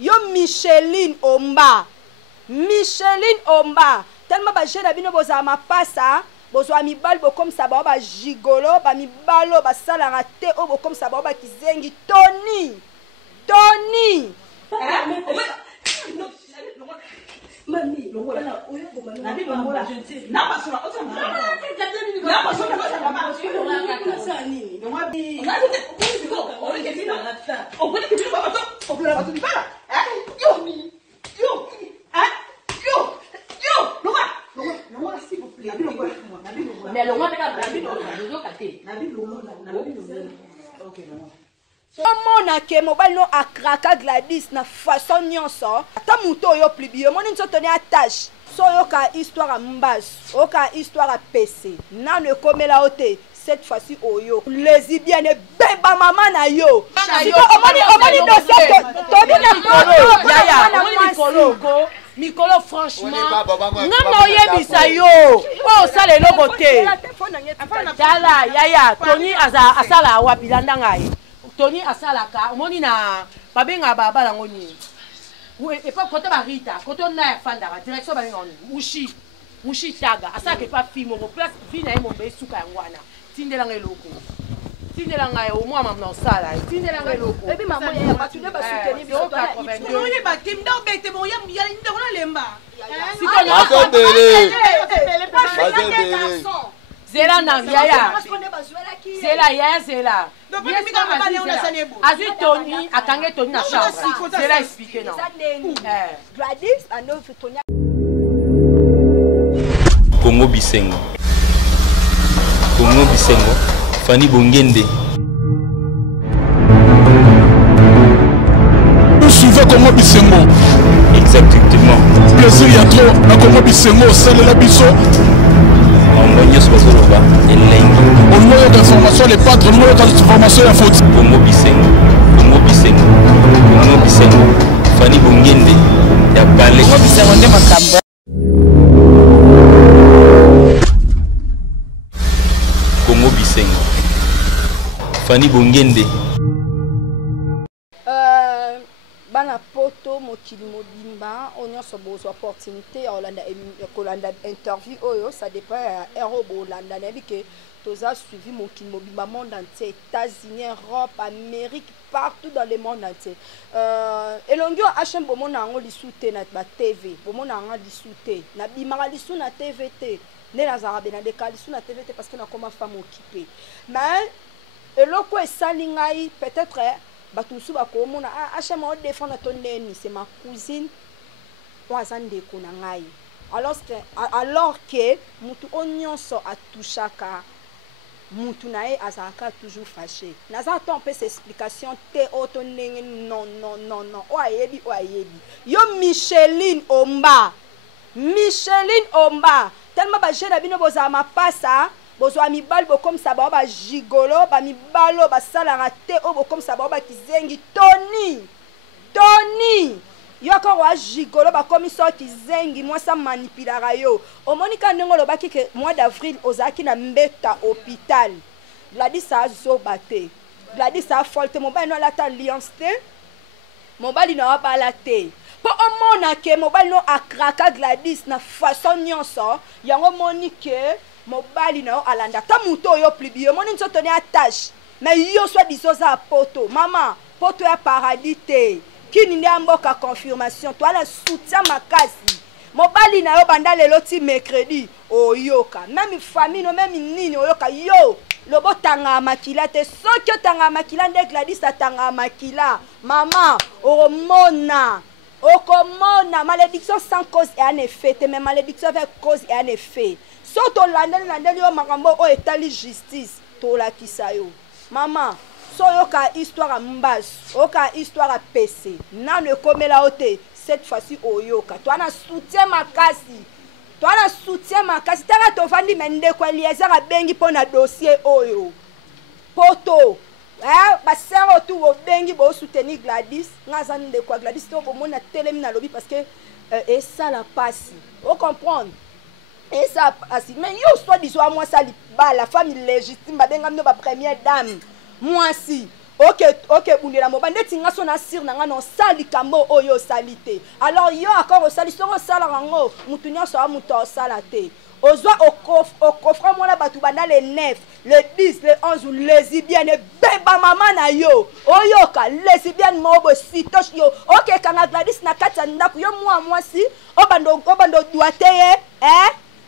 Yo Micheline Omba. Micheline Omba. Tellement ba jeune abino boza ma passa. Bozo amibal bo comme ça ba gigolo ba mibalo ba sala raté o bo comme ça ba kizengi Tony. Tony. Mami, Mona ke mobile no akraka Gladys na façon nyonso ata muto yo plibio moni nso toni attache so yo ka histoire mbas o ka histoire PC na ne komela ote cette fois-ci oyo lesbienne beba mama na yo siko omoni dossier to bien Mikolo Mikolo franchement non yebisa yo o sala eloko te tala yaya Tony asala wapi landa ngai Tony asalaka omoni na babenga baba lango ni et pas côté barita côté na fanda direction babenga mushi taga asaka pas film mo place vina mo be suka ngwana tindela ngeloko tindela ngai o mwa mamna osala tindela ngeloko ebi mama ya batude ba soutenir biso to oni ba timda obete mo ya ndeko na lemba Zela na yaya. Zela yaya zela. Azu Tony akange Tony na chambre. Zela expliquer non. Gladys ando Tony. Congo Bisengo. Congo Bisengo. Fanny Bongende. Vous suivez Congo Bisengo. Exactement. Plaisir y a trop à Congo Bisengo, c'est le biso. On moyen d'information, les patres, on moyen d'information, la faute. Congo Bisengo. Congo Bisengo. Congo Bisengo. Fanny Bongende. Ya Balé. Congo Bisengo ne makamba. Congo Bisengo. Fanny Bongende. Bana poto mokili mobimba onyo so bozo opportunité Hollanda interview oyo ça dépend héros Hollanda na bike toza suivi mokili mobimba monde entier États-Unis Europe Amérique partout dans le monde entier elongio HM bomona ngo lisute na ba TV bomona ngo lisute na bimaka lisu na TVT ne na zarabe na deka lisu na TVT parce que na comme femme occupée mais eloko esali ngai peut-être Batusu bakomona achama o défendre ton neni c'est ma cousine oazande kona ngai alors que mutu onyonso atushaka mutu nae azaka toujours fâché naza ton peu explication te otonenge non o ayebi yo Micheline Omba tellement ba jeune abino boza ma passa bozo amibal bo comme ça ba gigolo ba mibalo ba sala raté o bo comme ça ba kizengi Tony yoko wa gigolo ba comme ça kizengi moi ça manipulara yo o monika ndongo lo baki ke mois d'avril ozaki na mbeta hôpital Gladys a zobate Gladys a folte mobile no la ta alliance te mobile no ba la te po omona ke mobile no akraka Gladys na façon nyonso yango monike mobali na alanda ta muto yo plibio moni nso toni attache mais yo soit disoza poto mama poto ya paradis te kini ndi amboka confirmation to ala soutien makasi mobali na yo banda lelo ti mercredi oyoka même famille no même nini oyoka yo lobo tanga makila te soki tanga makila nde Gladys atanga makila mama okomona malédiction sans cause et un effet mais malédiction avec cause et un effet soto landeli yo makambo o etali justice to la kisayo mama so yo ka histoire mbas o ka histoire PC na ne komela ote cette fois-ci oyoka to ana soutien makasi tara to vandi mende kwa liezara bengi pona dossier oyo poto ba sero tu o bengi bo soutenir Gladys ngaza nde kwa Gladys to bo mona telemi na lobby parce que et ça la passe on comprendre. Et ça, mais yo soit disons moi ça la famille légitime, ba benga no ba première dame. Moi si, ok bundela mobali neti nga so na sir na nga no sali kambo oyo salite alors yo encore sali so sala rango mutu nyonso a mutu sala te ozwa au coffre mona batu banda le 9 le 10 le 11 lesbienne beba mama na yo oyoka lesbienne mobo sito yo ok kanga Gladys na kati ndaku yo mwasi obando doite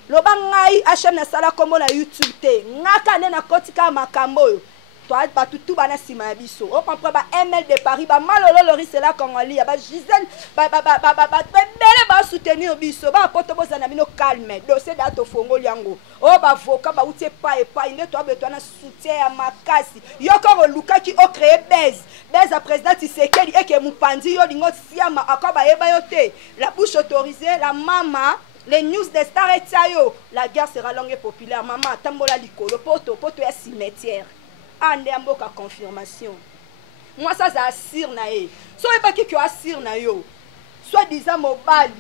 loba ngai HM na sala kombo na YouTube te ngaka ne na kotika makambo yo toi batu tout bana sima biso on comprend ba ML de Paris ba malolo Loris là Congolais ba Gisèle ba bele ba soutenir biso ba poto bozana bino calme dossier dato fongo liango o ba voka ba utie pa inde toi beto na soutien ya makasi yo ko luka ki o créer base à président Tshisekedi et que mupandi yo lingo siama akoba yeba yo te la bouche autorisée la mama les news des stars et tayo la guerre sera longue et populaire maman tambola likolo poto ya cimetière ande amboka confirmation moi ça assure na e so e pas ki assure na yo soit disant mobali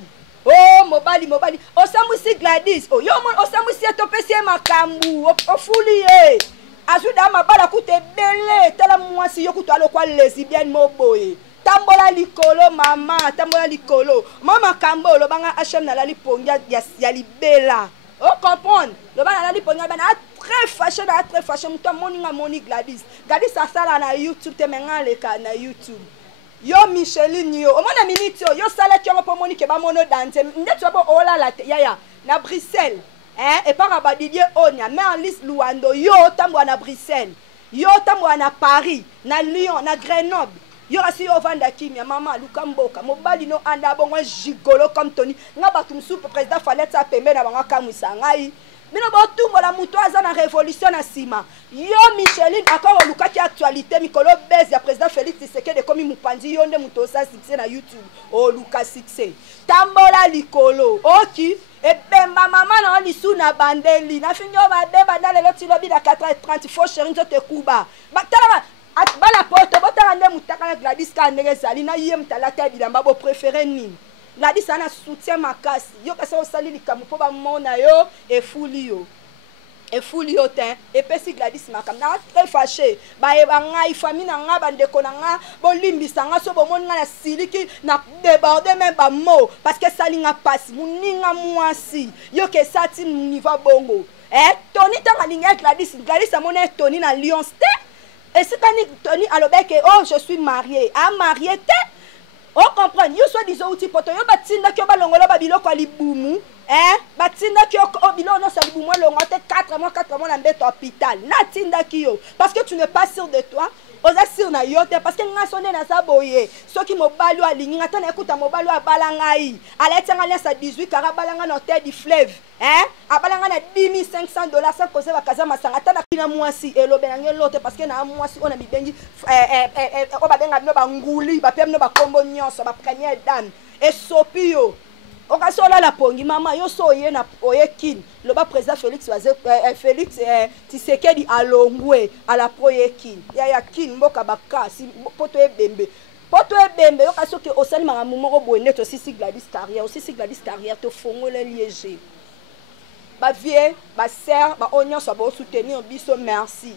oh mobali osamusi Gladys oh yo osamusi etopesi makambu ofuli e azuda mabala kute bele tala mwasi yo kuto alokwa lesbienne moboye tambola likolo mama tambola likolo mama kambo lo banga HM na lali pongia ya libela o comprendre lo banga lali pongia bana très fâché muto moni Gladys asala na YouTube te menga leka na YouTube yo Micheline yo omona minute yo sala ki po moni ke ba mono dante ndeto bo ola la ya na Bruxelles et par Didier Onya mais en liste Luando yo tambo na Bruxelles yo tambo na Paris na Lyon na Grenoble yo asi yo vanda kimia mama lukamboka mobali no anda bongo gigolo comme Tony nga batu msupu président fallait sa pembe na banga kamwisa ngai mino botumbo la muto aza na révolution na sima yo Micheline encore luka ki actualité mikolo base ya président Félix Tshisekedi komi mupandi yo nde muto sa succès na YouTube o luka succès tambola likolo oki ebemba mama na lisu na bandeli na finyo ba beba na lelo tilobi na 4h30 fo chérie nzote kuba batala bala poto botanga nde mutaka na Gladys ka ndenge zali na yem talata bilamba bo préféré nini Gladys ana soutien makasi yo kasa osali likamu po ba mona yo e fuli yo te et pesi Gladys makam na très fâché ba ngai famille na nga bandeko na nga bolimbisa nga so bomoni nga na siliki na déborder même ba mot parce que sali nga passe muninga mwasi yo ke sati niveau bongo Tony tanga linga Gladys amona Tony na Lyon te et c'est quand Tony alobeke oh je suis marié marié te on comprend yo soit disons outil poto yo batinda ki balongolo babiloko libumu batinda ki obilo no sa libumu longo te 4 mois na mbeto hôpital na tinda ki yo parce que tu n'es pas sûr de toi oza sûr na yo te parce que nga sonne na sa boye soki mobali alingi ngata na ekuta mobali abalanga yi aletanga lesa 18 kara balanga na hôtel du fleuve abalanga na $10,500 sans cause bakaza masanga tana kina mwasi elobelanga lote parce que na mwasi ona bibengi o babenga no banguli bapem no bakombo nyonso ba première dame et sopio okasola la pongi mama yo so ye na oyekin le ba président Félix Tshisekedi alongwe à la proyekin ya kin mboka bakasi poto ebembe yo kasoki osali makambo moko boye to sisi Gladys carrière to fongole liéger ba vie ba sœur ba onyo so ba soutenir biso merci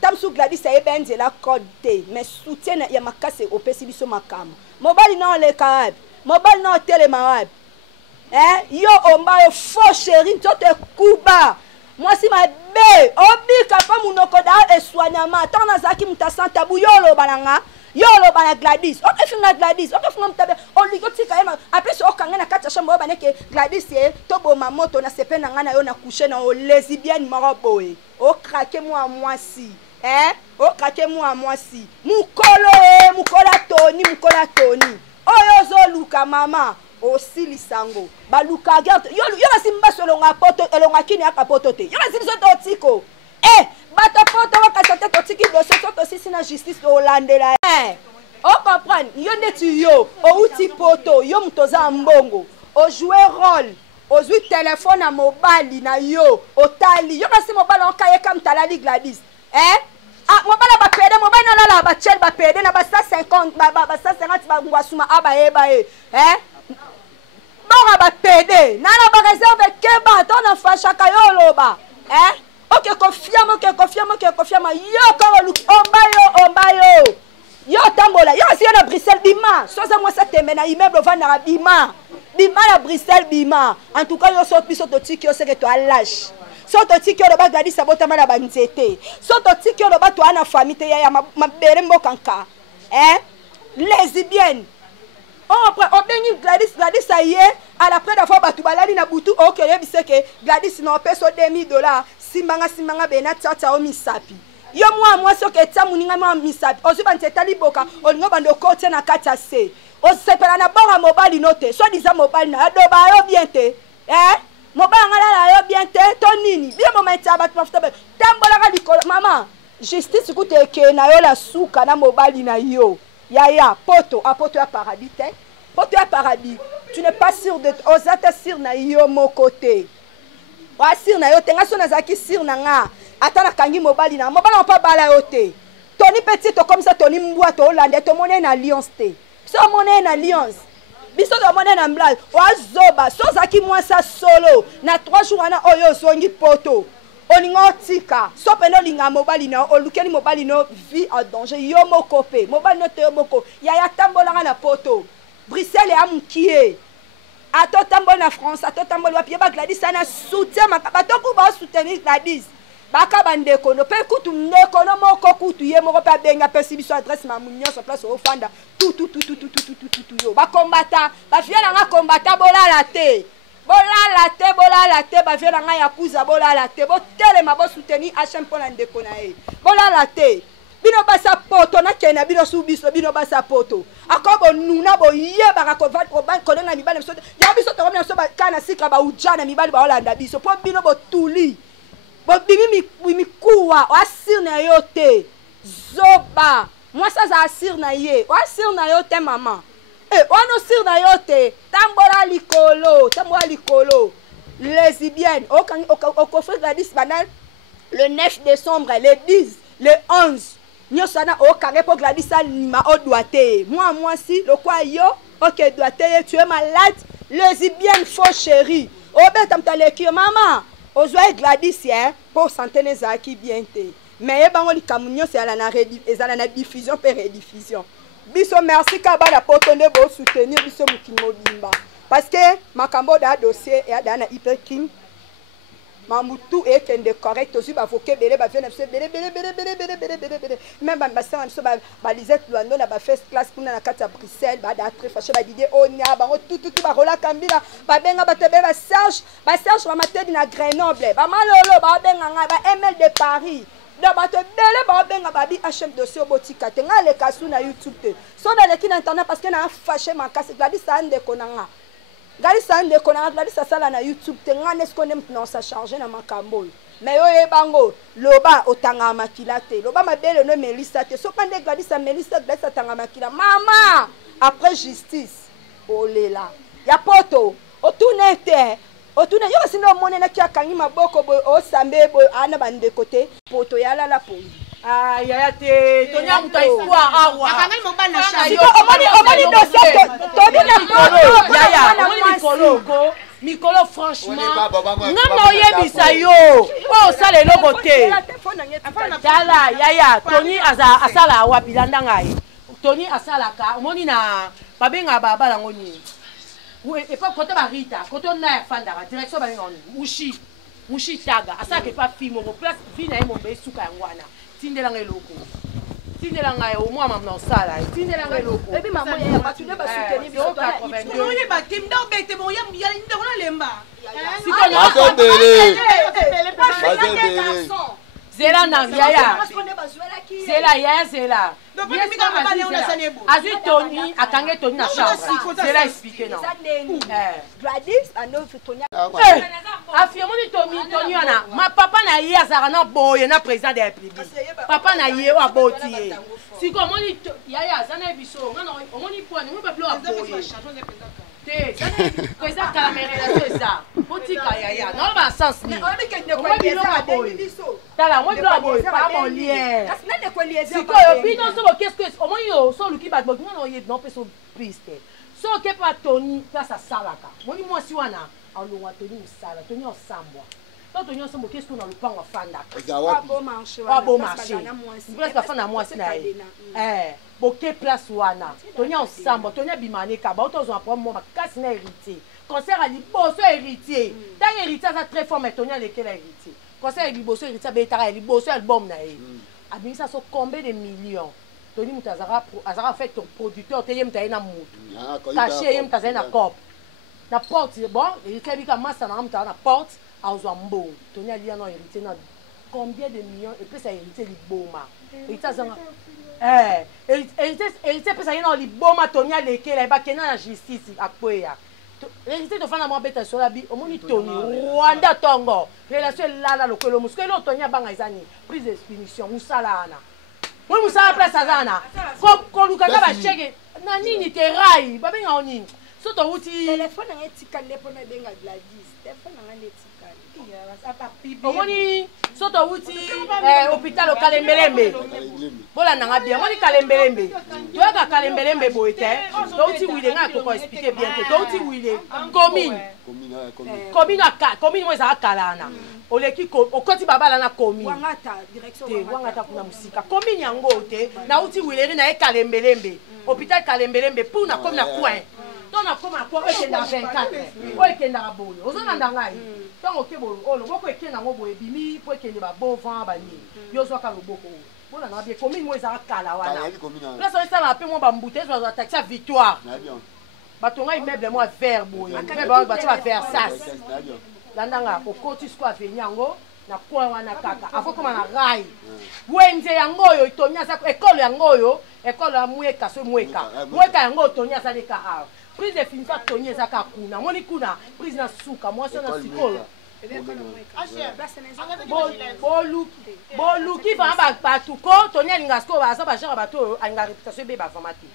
tamsu Gladys ebenze la code mais soutien ya makase opesi biso makam mobali na le karab mobali na télémarab yo omba yo faux chérie tote kuba moi si ma be obika pa munoko da eswanyama tana zaki mutasanta bu yolo balanga yolo bana Gladys okefinga Gladys okefinga mtabe oligotika ema après so okanga na kati chambre baneke Gladys to boma moto na sepe na ngana yo na coucher na lesbienne maraboy o craquer moi si okake mwasi mukola Tony oyo zo luka mama osili sango baluka gerte yo simba solonga poto elonga kini akapoto te yo simba so tiko bata poto wakasate totiki doso to sisi na justice olandela o comprendre yo neti yo outi poto yo mutoza mbongo o jouer rôle ozwi téléphone na mobali na yo otali yo kasi mobali okaye kam talali Gladys mobala ba pede mobali na la ba chel ba pede na ba 150 ba 150 ba ngwasuma aba bora ba pede na ba réserve keba to na fasha kayolo ba Ok, confiant. Yo, Ombayo. Yo, tambola. Yo, si on a Bruxelles, bima. Soza moi, ça t'aime, na immeuble, va na bima. Bima à Bruxelles, bima. En tout cas, yo, saute, puis saute, tu qui sait que toi, lâche. Saute, tu qui on va garder sa botte à la banzete. Saute, tu qui on va toi, na famille, te ya, ma berembo kanka. Hein? Lesbienne. Oh, béni Gladys, ça y est, à la fin d'avoir battu baladi na butu, ok, il sait que Gladys n'a pas so $2,000. Simbanga, bena, tata, o misapi. Yo, moi, so que ta muninga, moi, misapi. Ozu, banteta liboka, on y a bando côté na katase. O sepela na bora mobile note, soit disant mobile na, adoba, yo, bien te. Mobile na, yo, bien te, tonini. Bien, moment, tabat, maftabe. Tambola, likolo, maman. Justice, écoute, que na yo la souka na mobile na yo. Yaya, poto ya paradis, poto ya paradis. Tu n'es pas sûr de osata sir na yo mon côté. Wa sir na yo tenga so na zaki sir na nga. Atana kangi mobali na mobali na pas bala yo te. Tony petit to comme ça Tony mbwa to Hollande to monnaie na alliance te. So monnaie na alliance. Biso to monnaie na blague. Wa zoba so zaki moi ça solo na 3 jours na oyo zongi poto. Oninga tika so peno linga mobali na olukeni mobali no vie en danger yo mokope mobali no te moko ya tambola na poto Bruxelles et amukie ato tambola na France ato tambola wapi ba Gladys ana soutien makabato ku ba soutenir Gladys baka bandeko no pe kutu ndeko no moko kutu ye moko pa benga pesi biso adresse ma munyo so place au fanda tout yo ba combattant ba fiela nga combattant bola la te bola la te ba viena nga ya kuza bola la te bo telema bo soutenir HM pour la ndeko na e bola la te bino basa poto na kena bino subiso bino basa poto akobo nuna bo yeba ka ko ban ko na mibale so ya biso to na so ba kana sika ba ujana mibale ba Holanda biso po bino bo tuli bo bimi mi kuwa asir na yo te zoba moi ça asir na ye asir na yo te maman. On osir na yote tambola likolo lesbienne au coffre Gladys banal le 9 décembre le 10 le 11 nyo sana au carré pour Gladys alima au doité moi si le quoi yo OK doité tu es malade lesbienne faux chérie au betam taleki maman ozwa Gladys hein pour santé nezaki bien te mais bango likamunyo c'est à la diffusion per rediffusion. Biso merci kaba la potone bo soutenir biso mukimo bimba parce que makambo da dossier et da na hypercrime mamutu et kende correct aussi ba voke belé ba vient belé même ba ça so ba Lisette Luando na ba first class kuna na kata Bruxelles ba da très fâché ba didé onia ba tout ba rola kambila ba benga ba tebe ba Serge ba matedi na Grenoble ba malolo ba benga nga ba ML de Paris. D'abord, belle benga babi HM dossier botika te nga le kasu na YouTube te so dans le kina internet parce que na fâché ma casse Gladys ande konanga Gladys sala na YouTube te nga nesko nem non ça changer na makambo mais yo e bango loba otanga makila te loba mabele no Melissa te so pande Gladys Melissa tanga makila mama après justice olela ya poto otunete otuna yo sino mone na kia kangi maboko boy o sambe boy ana bande côté poto yala la po ya te tonya muta histoire awa akanga mo bana shayo omoni dossier to bina mikolo franchement ngana oyebisa yo o sale logo te tala yaya Tony asala wa bilanda ngai Tony asala ka omoni na babenga baba ngoni. Oui, et pas quand on Rita, quand on a fan la direction ba ngoni mushi taga asa ke pas fi mo place fi na mo be suka ngwana tindela ngeloko tindela ngai au moins maintenant ça là tindela ngeloko et puis maman ya ba tu de ba soutenir biso to on y ba tim do bete mo ya ndeko na lemba Zela na yaya. Zela ya zela. Azu Tony akange Tony na chambre. Zela expliquer non. Gladys anofu Tony. Afirmoni Tony ana. Ma papa na ye azara na boye na président de la République. Papa na ye wa boti. Si comment yaya zana biso ngana omoni point mo peuple wa boye. Te zana président caméra là ça. Botika yaya. Non ba sens ni. Tala moi blo boy pas mon lien. Si quoi bino so qu'est-ce que au moins yo so luki ba bo non ye non peso piste. So que pas Tony place à salaka. Moi moi si wana alonga Tony sala Tony osambwa. Quand on y a ce mot, qu'est-ce qu'on a le pain à fanda? Pas beau marché. Pas beau marché. Presque à fin de mois, c'est là. Boké place wana. Tonya ensemble, Tonya bimane kaba. Autant on apprend moi casse na héritier. Concert à Liboso héritier. Tant héritier ça très fort mais Tonya lequel héritier. Concert à Liboso héritier betara Liboso album na e. Abimi ça so combien de millions. Tony Mutazara azara fait ton producteur teyem ta na mutu. Caché yem ta na cop. Na porte bon, héritier bika massa na mta na porte a ozambo. Tonya lia no héritier na combien de millions et puis ça héritier Liboma. Héritier zanga héritier pesa yena liboma Tonya lekela ba kena na justice akoya. Héritier to fana mo beta sur la bi omoni Tony Rwanda tongo. Relation lala lokolo muskelo Tonya banga izani prise de punition musala ana. Moi musala place azana. Ko lukaka ba cheke na nini terai ba benga onini. Soto uti téléphone na etikale pona benga Gladys. Téléphone na etikale. Omoni soto uti hôpital au Kalembelembe. Bola nanga bien. Omoni Kalembelembe. Tu as Kalembelembe boete. To uti wile nga to ko expliquer bien que to uti wile commune moi za kalana. Oleki ko okoti babala na commune. Wangata direction wangata kuna musika. Commune yango te na uti wile na Kalembelembe. Hôpital Kalembelembe pour na comme na coin. Tona koma kwa ekenda 24 o ekenda bolo ozolanda ngai tongo kebolo olo boko ekenda ngobo ebimi po ekende ba bovan ba ni yo so ka loboko bona na bien commune mo ezaka kala wana place on ça pe mo ba mbute so za taxi victoire batonga immeuble mo vert boye mais ba ba Versace landanga okoti sko avenyango na kwa wana kaka afo koma na rai wenze yango yo Tonya sa école yango yo école ya mweka so mweka yango Tonya sa leka a prise de fin Tonya za ka kuna moni kuna prise na suka moi so na sikolo boluki va ba patuko Tonya linga sko ba so ba jara bato anga réputation be ba famati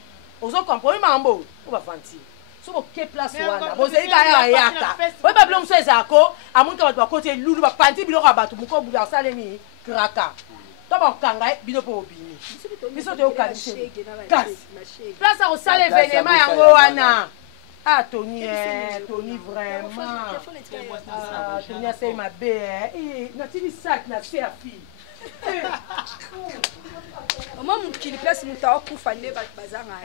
ozo comprendre mambo o ba fanti so bo ke place wana bo ze ka yaka o ba blom so ezako amuntu ba côté lulu ba panti biloko bato muko bu ya salemi kraka to ba kanga bino po obini biso te o kalise place au sale événement yango wana. Ah Tony vraiment. Tony c'est ma belle. Eh, natili sac na faire fille. Maman mukili place mutawa kufa nde bazanga.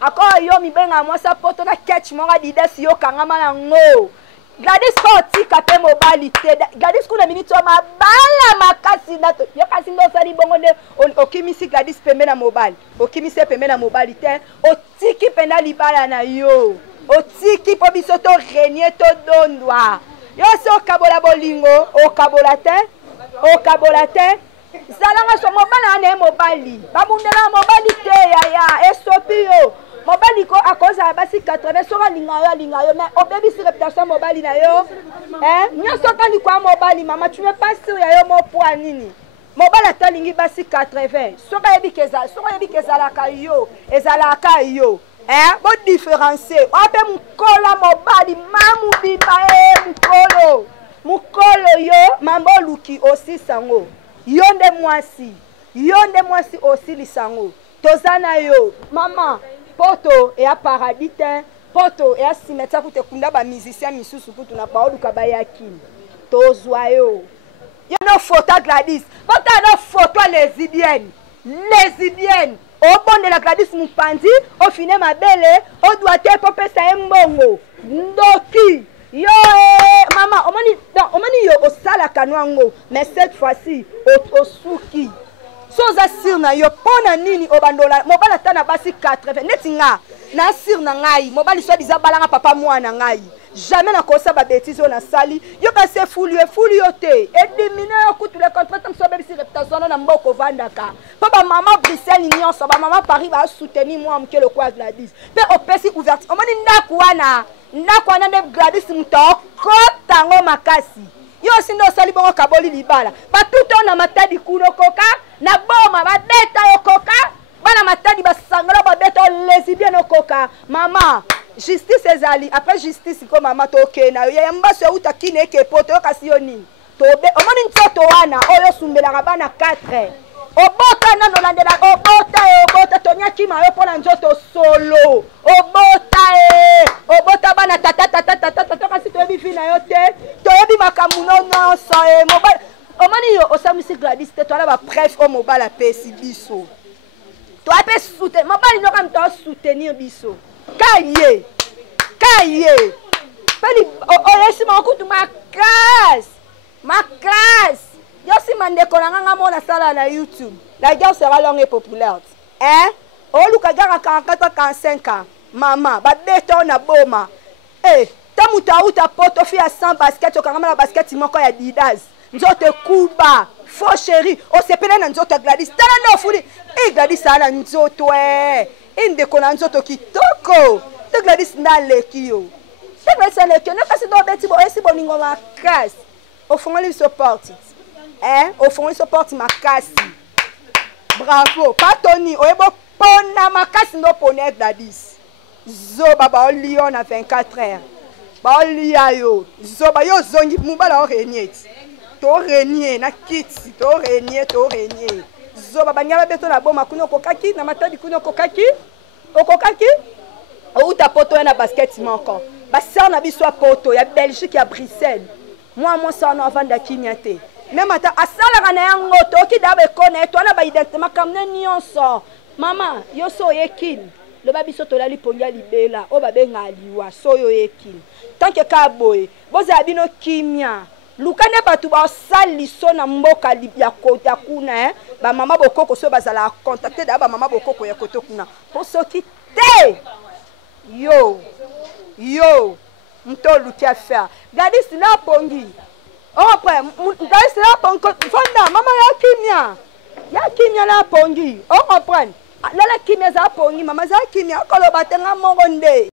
Ako yo mibenga mwasa poto na catch monga didas yo kangama na ngo. Gladys Forti kape mobali te. Gladys kuna minute ma bala makasi na to. Yo kasi ndo sali bongo ne okimisi Gladys pembe na mobali. Okimisi pembe na mobali te. Otiki penda libala na yo. Otiki po biso to renier to dondwa. Yo so kabola bolingo, okabola te. Zalanga so mobala na mobali. Babundela mobali te ya esopi yo. Mobali ko akoza basi 80 soka linga yo mais obebisi réputation mobali na yo nyoso kani kwa mobali mama tu me pas sûr ya yo mo poa nini mobali atalingi basi 80 soka yebi kezalaka yo ezalaka yo bo différencier ope mukola mobali mamu bimba mukolo yo mambo luki aussi sango yonde mwasi aussi lisango tozana yo mama poto et à paradis poto et à cimetière pour te kunda ba musicien misusu kutu na baodu kabayaki tozwa yo no photo Gladys photo no photo lesbienne o bonde la Gladys Mupandi au fine mabele o doit te popesa mbongo ndoki yo mama omani yo osala kanwango mais cette fois-ci osuki soza sir na yo pona nini obandola mobala tana basi 80 netinga na sir na ngai mobali so diza balanga papa mwana ngai jamais na kosa ba bêtise na sali yo ka se fulu yo te éliminer yo kutu le contrat tam so bebisi réputation na mboko vandaka papa maman Bruxelles nyonso ba maman Paris ba soutenir moi mke le kwa Gladys pe opesi ouverture omoni ndakwana ne Gladys mto kotango makasi yo sindo sali bongo kaboli libala batuto na matadi kuno koka na boma babeta yo koka bana matadi basangala babeta lesbienne okoka mama justice ezali après justice ko mama toke na yo mbaso uta kine ke poto kasi yo nini tobe omoni ntoto wana oyo sumbela bana 4 obota na nolandela obota Tonya kima yo pona nzoto solo obota bana tata kasi toyebi fina yo te toyebi makambo munono sa e mobile omani yo osamisi Gladys te to ala ba bref o mobile apesi biso to apes soutenir mobile no kam to soutenir biso kaye peli o yesi ma kutu ma classe yo si mande konanga mona sala na YouTube la guerre sera longue et populaire o luka gara 44-45 ans maman ba beto na boma tamuta uta poto fi a 100 basket okangama na basket moko ya Adidas nzoto kuba fo chéri o sepena na nzoto Gladys tala no fuli Gladys ana nzoto inde kona nzoto kitoko te Gladys na lekio te Gladys na lekio na kasi do beti bo esi boningo ma classe au fond les supports au fond les supports ma kasi bravo pas Tony oyebo pona ma kasi no pone Gladys zo baba Lyon na 24 heures ba Lyon yo zo ba yo zongi mubala o reniet to renier na kits to renier zo baba nyaba beto na boma kuno kokaki na matadi kuno kokaki okokaki o uta poto na basket manko ba sœur na biso poto ya Belgique ya Bruxelles moi ça no avant d'akinyate même ata asala na yango to ki dabe kone to na ba identité makamne nyonso mama yo so yekin le babi soto la lipongia libela o babenga liwa soyo yekin tant que ka boy boza bino kimia lukane batu ba sali so na mboka libya kota kuna ba mama bokoko so bazala contacter da ba mama bokoko ya koto kuna po soki te yo mto lutia faire Gladys na pongi après Gladys na pongi fonda mama ya kimia na pongi on comprend lala kimia za pongi mama za kimia kolo batenga mongonde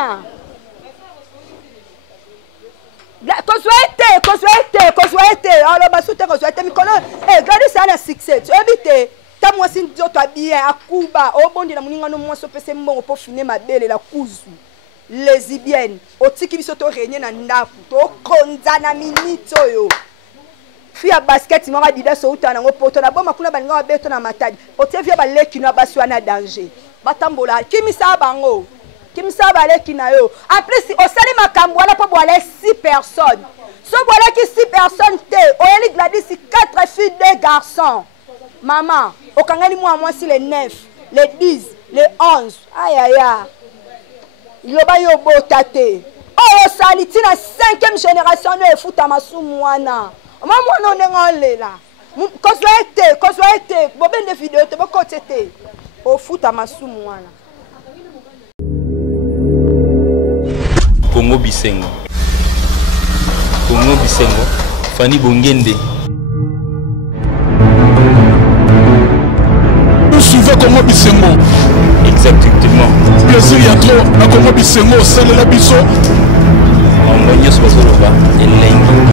Kozwete alors basute kozwete mikono Gladys ana succès tu habite ta mwasi nzoto bien akuba obondi na muninga no mwaso pese mbongo po fine mabele la kuzu lesbienne otiki biso to renye na ndapu to konza na minito yo fia basket mwa dida so utana ngo poto na boma kuna balinga beto na matadi otie ba leki na baswa na danger batambola kimisa bango kimisa ba leki na yo en plus osali makambo wala po boala 6 personnes so voilà qui 6 personnes te oyeli Gladys 4 filles 2 garçons maman okangani moi si les 9 les 10 les 11 aïe loba yo botate oh saliti na 5e génération no efuta masumu wana mama no nengolela kozwete bobende vidéo te bokotete ofuta masumu wana Congo Bisengo Fanny Bongende Suivez Congo Bisengo. Exactement. Plaisir ya trop na Congo Bisengo, salela biso. On va y se passer là-bas.